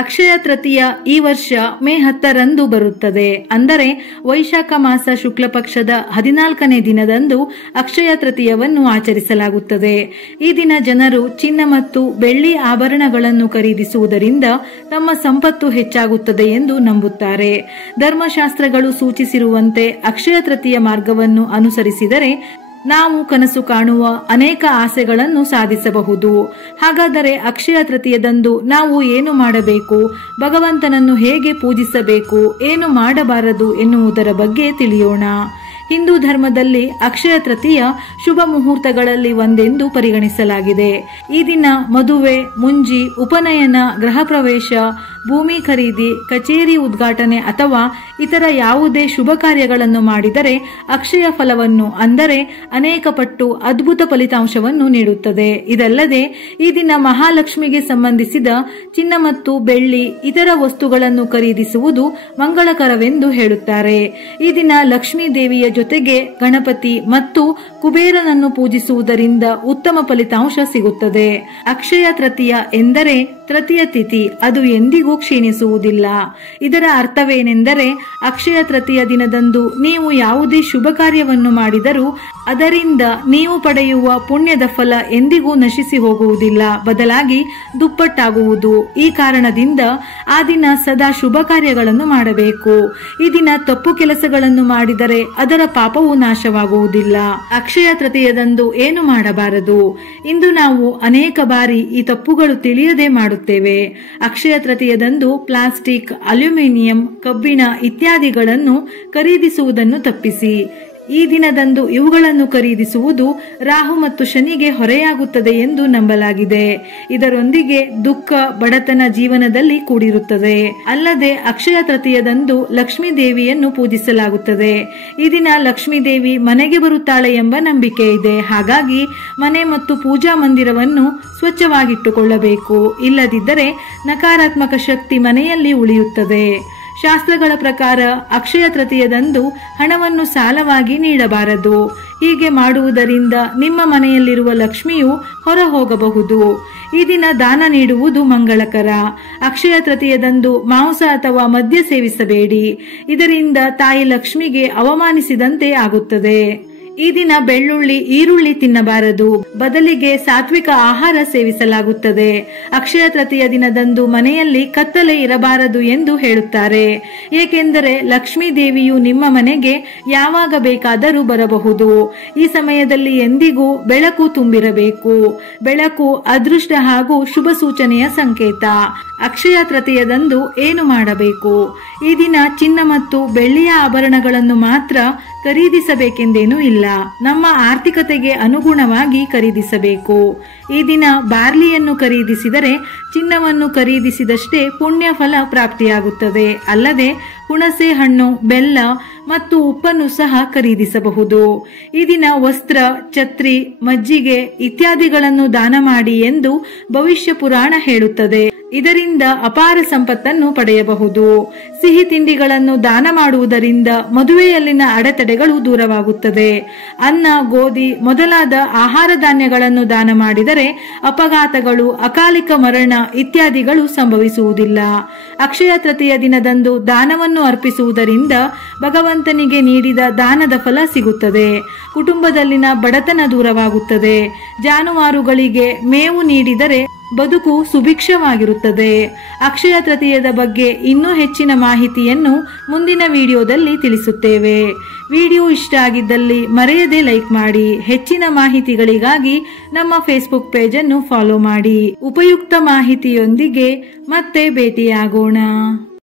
ಅಕ್ಷಯ ತೃತೀಯ ಈ ವರ್ಷ ಮೇ 10ರಂದು ಬರುತ್ತದೆ. ಅಂದರೆ ವೈಶಾಖ ಮಾಸ ಶುಕ್ಲ ಪಕ್ಷದ 14ನೇ ದಿನದಂದು ಅಕ್ಷಯ ತೃತೀಯವನ್ನು ಆಚರಿಸಲಾಗುತ್ತದೆ. ಈ ದಿನ ಜನರು ಚಿನ್ನ ಮತ್ತು ಬೆಳ್ಳಿ ಆಭರಣಗಳನ್ನು ಖರೀದಿಸುವುದರಿಂದ ತಮ್ಮ ಸಂಪತ್ತು ಹೆಚ್ಚಾಗುತ್ತದೆ ಎಂದು ನಂಬುತ್ತಾರೆ. ಧರ್ಮಶಾಸ್ತ್ರಗಳು ಸೂಚಿಸಿರುವಂತೆ ಅಕ್ಷಯ ತೃತೀಯ ಮಾರ್ಗವನ್ನು ಅನುಸರಿಸಿದರೆ ನಾವು ಕನಸು ಕಾಣುವ ಅನೇಕ ಆಸೆಗಳನ್ನು ಸಾಧಿಸಬಹುದು. ಹಾಗಾದರೆ ಅಕ್ಷಯ ತೃತೀಯದಂದು ನಾವು ಏನು ಮಾಡಬೇಕು, ಭಗವಂತನನ್ನು ಹೇಗೆ ಪೂಜಿಸಬೇಕು, ಏನು ಮಾಡಬಾರದು ಎನ್ನುವುದರ ಬಗ್ಗೆ ತಿಳಿಯೋಣ. ಹಿಂದೂ ಧರ್ಮದಲ್ಲಿ ಅಕ್ಷಯ ತೃತೀಯ ಶುಭ ಮುಹೂರ್ತಗಳಲ್ಲಿ ಒಂದೆಂದು ಪರಿಗಣಿಸಲಾಗಿದೆ. ಈ ದಿನ ಮದುವೆ, ಮುಂಜಿ, ಉಪನಯನ, ಗೃಹ ಪ್ರವೇಶ, ಭೂಮಿ ಖರೀದಿ, ಕಚೇರಿ ಉದ್ಘಾಟನೆ ಅಥವಾ ಇತರ ಯಾವುದೇ ಶುಭ ಕಾರ್ಯಗಳನ್ನು ಮಾಡಿದರೆ ಅಕ್ಷಯ ಫಲವನ್ನು ಅಂದರೆ ಅನೇಕ ಪಟ್ಟು ಅದ್ಭುತ ಫಲಿತಾಂಶವನ್ನು ನೀಡುತ್ತದೆ. ಇದಲ್ಲದೆ ಈ ದಿನ ಮಹಾಲಕ್ಷ್ಮಿಗೆ ಸಂಬಂಧಿಸಿದ ಚಿನ್ನ ಮತ್ತು ಬೆಳ್ಳಿ ಇತರ ವಸ್ತುಗಳನ್ನು ಖರೀದಿಸುವುದು ಮಂಗಳಕರವೆಂದು ಹೇಳುತ್ತಾರೆ. ಈ ದಿನ ಲಕ್ಷ್ಮೀ ದೇವಿಯ ಜೊತೆಗೆ ಗಣಪತಿ ಮತ್ತು ಕುಬೇರನನ್ನು ಪೂಜಿಸುವುದರಿಂದ ಉತ್ತಮ ಫಲಿತಾಂಶ ಸಿಗುತ್ತದೆ. ಅಕ್ಷಯ ತೃತೀಯ ಎಂದರೆ ತೃತೀಯ ತಿಥಿ, ಅದು ಎಂದಿಗೂ ಕ್ಷೀಣಿಸುವುದಿಲ್ಲ. ಇದರ ಅರ್ಥವೇನೆಂದರೆ ಅಕ್ಷಯ ತೃತೀಯ ದಿನದಂದು ನೀವು ಯಾವುದೇ ಶುಭ ಕಾರ್ಯವನ್ನು ಮಾಡಿದರೂ ಅದರಿಂದ ನೀವು ಪಡೆಯುವ ಪುಣ್ಯದ ಫಲ ಎಂದಿಗೂ ನಶಿಸಿ ಹೋಗುವುದಿಲ್ಲ, ಬದಲಾಗಿ ದುಪ್ಪಟ್ಟಾಗುವುದು. ಈ ಕಾರಣದಿಂದ ಆ ದಿನ ಸದಾ ಶುಭ ಕಾರ್ಯಗಳನ್ನು ಮಾಡಬೇಕು. ಈ ದಿನ ತಪ್ಪು ಕೆಲಸಗಳನ್ನು ಮಾಡಿದರೆ ಅದರ ಪಾಪವು ನಾಶವಾಗುವುದಿಲ್ಲ. ಅಕ್ಷಯ ತೃತೀಯದಂದು ಏನು ಮಾಡಬಾರದು? ಇಂದು ನಾವು ಅನೇಕ ಬಾರಿ ಈ ತಪ್ಪುಗಳು ತಿಳಿಯದೆ ಮಾಡುತ್ತೇವೆ. ಅಕ್ಷಯ ತೃತೀಯದಂದು ಪ್ಲಾಸ್ಟಿಕ್, ಅಲ್ಯೂಮಿನಿಯಂ, ಕಬ್ಬಿಣ ಇತ್ಯಾದಿಗಳನ್ನು ಖರೀದಿಸುವುದನ್ನು ತಪ್ಪಿಸಿ. ಈ ದಿನದಂದು ಇವುಗಳನ್ನು ಖರೀದಿಸುವುದು ರಾಹು ಮತ್ತು ಶನಿಗೆ ಹೊರೆಯಾಗುತ್ತದೆ ಎಂದು ನಂಬಲಾಗಿದೆ. ಇದರೊಂದಿಗೆ ದುಃಖ, ಬಡತನ ಜೀವನದಲ್ಲಿ ಕೂಡಿರುತ್ತದೆ. ಅಲ್ಲದೆ ಅಕ್ಷಯ ತೃತೀಯದಂದು ಲಕ್ಷ್ಮೀ ದೇವಿಯನ್ನು ಪೂಜಿಸಲಾಗುತ್ತದೆ. ಈ ದಿನ ಲಕ್ಷ್ಮೀ ದೇವಿ ಮನೆಗೆ ಬರುತ್ತಾಳೆ ಎಂಬ ನಂಬಿಕೆ ಇದೆ. ಹಾಗಾಗಿ ಮನೆ ಮತ್ತು ಪೂಜಾ ಮಂದಿರವನ್ನು ಸ್ವಚ್ಛವಾಗಿಟ್ಟುಕೊಳ್ಳಬೇಕು. ಇಲ್ಲದಿದ್ದರೆ ನಕಾರಾತ್ಮಕ ಶಕ್ತಿ ಮನೆಯಲ್ಲಿ ಉಳಿಯುತ್ತದೆ. ಶಾಸ್ತ್ರಗಳ ಪ್ರಕಾರ ಅಕ್ಷಯ ತೃತೀಯದಂದು ಹಣವನ್ನು ಸಾಲವಾಗಿ ನೀಡಬಾರದು. ಹೀಗೆ ಮಾಡುವುದರಿಂದ ನಿಮ್ಮ ಮನೆಯಲ್ಲಿರುವ ಲಕ್ಷ್ಮಿಯು ಹೊರ ಹೋಗಬಹುದು. ಈ ದಿನ ದಾನ ನೀಡುವುದು ಮಂಗಳಕರ. ಅಕ್ಷಯ ತೃತೀಯದಂದು ಮಾಂಸ ಅಥವಾ ಮದ್ಯ ಸೇವಿಸಬೇಡಿ. ಇದರಿಂದ ತಾಯಿ ಲಕ್ಷ್ಮಿಗೆ ಅವಮಾನಿಸಿದಂತೆ ಆಗುತ್ತದೆ. ಈ ದಿನ ಬೆಳ್ಳುಳ್ಳಿ, ಈರುಳ್ಳಿ ತಿನ್ನಬಾರದು. ಬದಲಿಗೆ ಸಾತ್ವಿಕ ಆಹಾರ ಸೇವಿಸಲಾಗುತ್ತದೆ. ಅಕ್ಷಯ ತೃತೀಯ ದಿನದಂದು ಮನೆಯಲ್ಲಿ ಕತ್ತಲೆ ಇರಬಾರದು ಎಂದು ಹೇಳುತ್ತಾರೆ. ಏಕೆಂದರೆ ಲಕ್ಷ್ಮೀ ದೇವಿಯು ನಿಮ್ಮ ಮನೆಗೆ ಯಾವಾಗ ಬೇಕಾದರೂ ಬರಬಹುದು. ಈ ಸಮಯದಲ್ಲಿ ಎಂದಿಗೂ ಬೆಳಕು ತುಂಬಿರಬೇಕು. ಬೆಳಕು ಅದೃಷ್ಟ ಹಾಗೂ ಶುಭ ಸೂಚನೆಯ ಸಂಕೇತ. ಅಕ್ಷಯ ತೃತೀಯದಂದು ಏನು ಮಾಡಬೇಕು? ಈ ದಿನ ಚಿನ್ನ ಮತ್ತು ಬೆಳ್ಳಿಯ ಆಭರಣಗಳನ್ನು ಮಾತ್ರ ಖರೀದಿಸಬೇಕೆಂದೇನೂ ಇಲ್ಲ. ನಮ್ಮ ಆರ್ಥಿಕತೆಗೆ ಅನುಗುಣವಾಗಿ ಖರೀದಿಸಬೇಕು. ಈ ದಿನ ಬಾರ್ಲಿಯನ್ನು ಖರೀದಿಸಿದರೆ ಚಿನ್ನವನ್ನು ಖರೀದಿಸಿದಷ್ಟೇ ಪುಣ್ಯ ಫಲ ಪ್ರಾಪ್ತಿಯಾಗುತ್ತದೆ. ಅಲ್ಲದೆ ಹುಣಸೆ ಹಣ್ಣು, ಬೆಲ್ಲ ಮತ್ತು ಉಪ್ಪನ್ನು ಸಹ ಖರೀದಿಸಬಹುದು. ಈ ದಿನ ವಸ್ತ್ರ, ಛತ್ರಿ, ಮಜ್ಜಿಗೆ ಇತ್ಯಾದಿಗಳನ್ನು ದಾನ ಮಾಡಿ ಎಂದು ಭವಿಷ್ಯ ಪುರಾಣ ಹೇಳುತ್ತದೆ. ಇದರಿಂದ ಅಪಾರ ಸಂಪತ್ತನ್ನು ಪಡೆಯಬಹುದು. ಸಿಹಿ ತಿಂಡಿಗಳನ್ನು ದಾನ ಮಾಡುವುದರಿಂದ ಮದುವೆಯಲ್ಲಿನ ಅಡೆತಡೆಗಳು ದೂರವಾಗುತ್ತದೆ. ಅನ್ನ, ಗೋಧಿ ಮೊದಲಾದ ಆಹಾರ ಧಾನ್ಯಗಳನ್ನು ದಾನ ಮಾಡಿದರೆ ಅಪಘಾತಗಳು, ಅಕಾಲಿಕ ಮರಣ ಇತ್ಯಾದಿಗಳು ಸಂಭವಿಸುವುದಿಲ್ಲ. ಅಕ್ಷಯ ತೃತೀಯ ದಿನದಂದು ದಾನವನ್ನು ಅರ್ಪಿಸುವುದರಿಂದ ಭಗವಂತನಿಗೆ ನೀಡಿದ ದಾನದ ಫಲ ಸಿಗುತ್ತದೆ. ಕುಟುಂಬದಲ್ಲಿನ ಬಡತನ ದೂರವಾಗುತ್ತದೆ. ಜಾನುವಾರುಗಳಿಗೆ ಮೇವು ನೀಡಿದರೆ ಬದುಕು ಸುಭಿಕ್ಷವಾಗಿರುತ್ತದೆ. ಅಕ್ಷಯ ತೃತೀಯದ ಬಗ್ಗೆ ಇನ್ನೂ ಹೆಚ್ಚಿನ ಮಾಹಿತಿಯನ್ನು ಮುಂದಿನ ವಿಡಿಯೋದಲ್ಲಿ ತಿಳಿಸುತ್ತೇವೆ. ವಿಡಿಯೋ ಇಷ್ಟ ಆಗಿದ್ದಲ್ಲಿ ಮರೆಯದೆ ಲೈಕ್ ಮಾಡಿ. ಹೆಚ್ಚಿನ ಮಾಹಿತಿಗಳಿಗಾಗಿ ನಮ್ಮ ಫೇಸ್ಬುಕ್ ಪೇಜ್ ಅನ್ನು ಫಾಲೋ ಮಾಡಿ. ಉಪಯುಕ್ತ ಮಾಹಿತಿಯೊಂದಿಗೆ ಮತ್ತೆ ಭೇಟಿಯಾಗೋಣ.